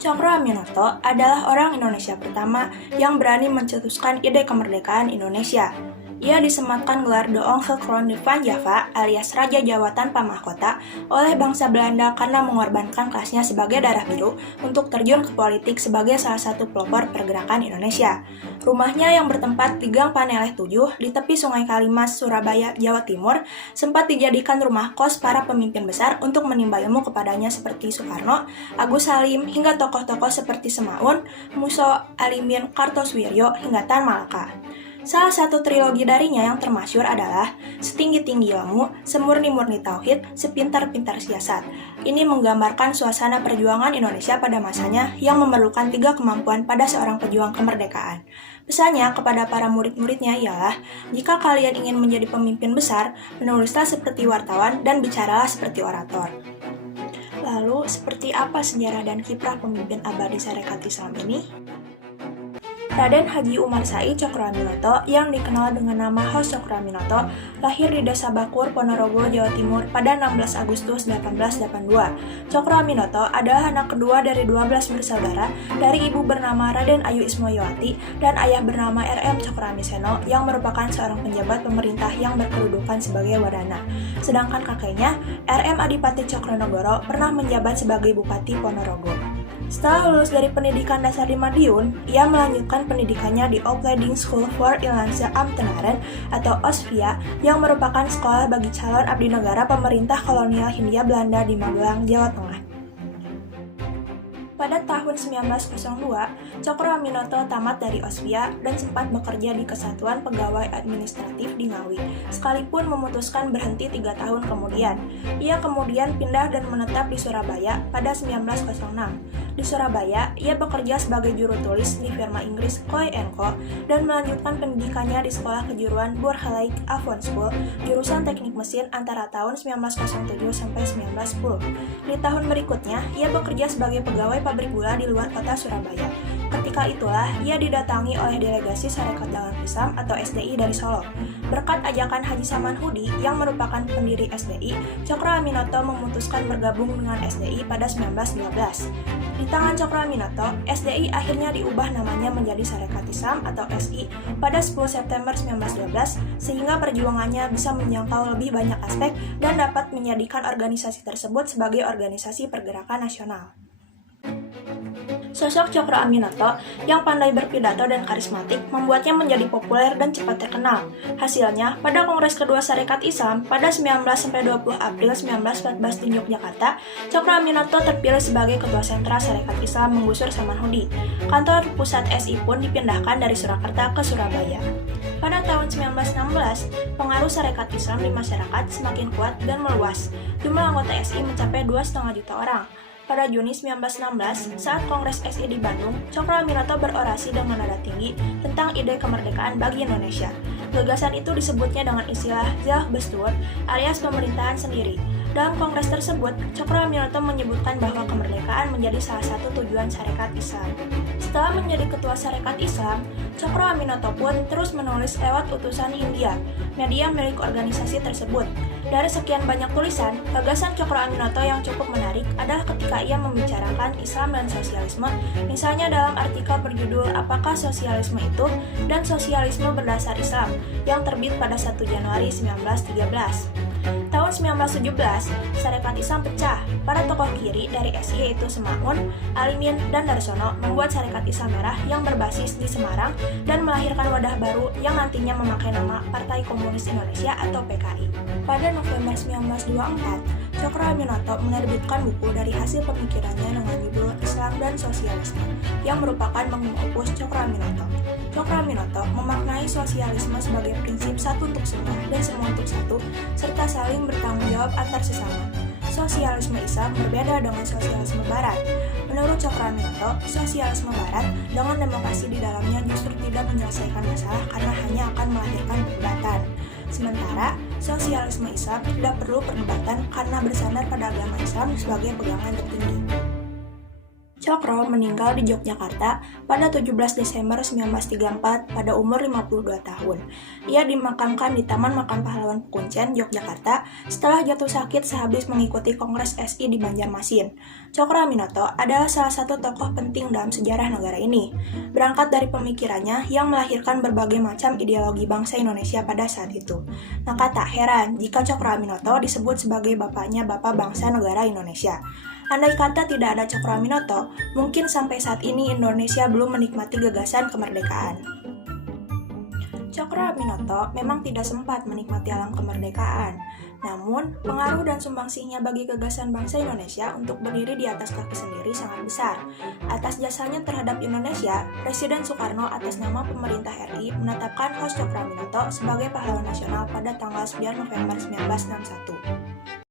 Cokroaminoto adalah orang Indonesia pertama yang berani mencetuskan ide kemerdekaan Indonesia. Ia disematkan gelar De Onge Kroon van Java alias Raja Jawa tanpa mahkota oleh bangsa Belanda karena mengorbankan kelasnya sebagai darah biru untuk terjun ke politik sebagai salah satu pelopor pergerakan Indonesia. Rumahnya yang bertempat di Gang Paneleh 7 di tepi Sungai Kalimas, Surabaya, Jawa Timur, sempat dijadikan rumah kos para pemimpin besar untuk menimba ilmu kepadanya seperti Soekarno, Agus Salim, hingga tokoh-tokoh seperti Semaun, Muso, Alimin, Kartosuwiryo, hingga Tan Malaka. Salah satu trilogi darinya yang termasyur adalah Setinggi-tinggi ilmu, Semurni-murni tauhid, Sepintar-pintar siasat. Ini menggambarkan suasana perjuangan Indonesia pada masanya yang memerlukan 3 kemampuan pada seorang pejuang kemerdekaan. Pesannya kepada para murid-muridnya ialah, jika kalian ingin menjadi pemimpin besar, menulislah seperti wartawan dan bicaralah seperti orator. Lalu, seperti apa sejarah dan kiprah pemimpin abadi Sarekat Islam ini? Raden Haji Umar Said Cokroaminoto yang dikenal dengan nama Hos Cokroaminoto lahir di Desa Bakur, Ponorogo, Jawa Timur pada 16 Agustus 1882. Cokroaminoto adalah anak kedua dari 12 bersaudara dari ibu bernama Raden Ayu Ismoyowati dan ayah bernama R.M. Cokroamiseno yang merupakan seorang penjabat pemerintah yang berkedudukan sebagai wadana. Sedangkan kakeknya, R.M. Adipati Cokronegoro pernah menjabat sebagai Bupati Ponorogo. Setelah lulus dari pendidikan dasar di Madiun, ia melanjutkan pendidikannya di Opleiding School voor Inlandse Ambtenaren atau OSVIA yang merupakan sekolah bagi calon abdi negara pemerintah kolonial Hindia Belanda di Magelang, Jawa Tengah. Pada tahun 1902, Cokroaminoto tamat dari OSVIA dan sempat bekerja di Kesatuan Pegawai Administratif di Ngawi, sekalipun memutuskan berhenti 3 tahun kemudian. Ia kemudian pindah dan menetap di Surabaya pada 1906. Di Surabaya, ia bekerja sebagai juru tulis di firma Inggris Coy & Co. dan melanjutkan pendidikannya di Sekolah Kejuruan Borgelijk Avon School, jurusan Teknik Mesin antara tahun 1907 sampai 1910. Di tahun berikutnya, ia bekerja sebagai pegawai pabrik gula di luar kota Surabaya. Ketika itulah, ia didatangi oleh delegasi Sarekat Dakwah Islam atau SDI dari Solo. Berkat ajakan Haji Saman Hudi yang merupakan pendiri SDI, Cokroaminoto memutuskan bergabung dengan SDI pada 1912. Di tangan Cokroaminoto, SDI akhirnya diubah namanya menjadi Sarekat Islam atau SI pada 10 September 1912 sehingga perjuangannya bisa menjangkau lebih banyak aspek dan dapat menjadikan organisasi tersebut sebagai organisasi pergerakan nasional. Sosok Cokroaminoto yang pandai berpidato dan karismatik membuatnya menjadi populer dan cepat terkenal. Hasilnya, pada Kongres Kedua Sarekat Islam pada 19-20 April 1914 di Yogyakarta, Cokroaminoto terpilih sebagai Ketua Sentra Sarekat Islam menggusur Saman Hudi. Kantor pusat SI pun dipindahkan dari Surakarta ke Surabaya. Pada tahun 1916, pengaruh Sarekat Islam di masyarakat semakin kuat dan meluas. Jumlah anggota SI mencapai 2,5 juta orang. Pada Juni 1916, saat Kongres SI di Bandung, Cokroaminoto berorasi dengan nada tinggi tentang ide kemerdekaan bagi Indonesia. Gagasan itu disebutnya dengan istilah Zelfbestuur alias pemerintahan sendiri. Dalam kongres tersebut, Cokroaminoto menyebutkan bahwa kemerdekaan menjadi salah satu tujuan Sarekat Islam. Setelah menjadi ketua Sarekat Islam, Cokroaminoto pun terus menulis lewat utusan Hindia, media milik organisasi tersebut. Dari sekian banyak tulisan, gagasan Cokroaminoto yang cukup menarik adalah ketika ia membicarakan Islam dan sosialisme, misalnya dalam artikel berjudul Apakah Sosialisme Itu? Dan Sosialisme Berdasar Islam, yang terbit pada 1 Januari 1913. Tahun 1917, Sarekat Islam pecah. Para tokoh kiri dari SI yaitu Semaun, Alimin, dan Darsono membuat Sarekat Islam Merah yang berbasis di Semarang dan melahirkan wadah baru yang nantinya memakai nama Partai Komunis Indonesia atau PKI. Pada November 1924, Cokroaminoto menerbitkan buku dari hasil pemikirannya dengan judul Islam dan Sosialisme, yang merupakan magnum opus Cokroaminoto. Cokroaminoto memaknai sosialisme sebagai prinsip satu untuk semua dan semua untuk satu, serta saling bertanggung jawab antar sesama. Sosialisme Islam berbeda dengan sosialisme Barat. Menurut Cokroaminoto, sosialisme Barat dengan demokrasi di dalamnya justru tidak menyelesaikan masalah karena hanya akan melahirkan perdebatan. Sementara, sosialisme Islam tidak perlu perdebatan karena bersandar pada agama Islam sebagai pegangan tertinggi. Cokro meninggal di Yogyakarta pada 17 Desember 1934 pada umur 52 tahun. Ia dimakamkan di Taman Makam Pahlawan Pekuncen, Yogyakarta setelah jatuh sakit sehabis mengikuti Kongres SI di Banjarmasin. Cokro Aminoto adalah salah satu tokoh penting dalam sejarah negara ini. Berangkat dari pemikirannya yang melahirkan berbagai macam ideologi bangsa Indonesia pada saat itu. Maka tak heran jika Cokro Aminoto disebut sebagai bapaknya Bapak Bangsa Negara Indonesia. Andai kata tidak ada Cokro Aminoto, mungkin sampai saat ini Indonesia belum menikmati gagasan kemerdekaan. Cokro Aminoto memang tidak sempat menikmati alam kemerdekaan, namun pengaruh dan sumbangsihnya bagi gagasan bangsa Indonesia untuk berdiri di atas kaki sendiri sangat besar. Atas jasanya terhadap Indonesia, Presiden Soekarno atas nama pemerintah RI menetapkan Hos Cokro Aminoto sebagai pahlawan nasional pada tanggal 9 November 1961.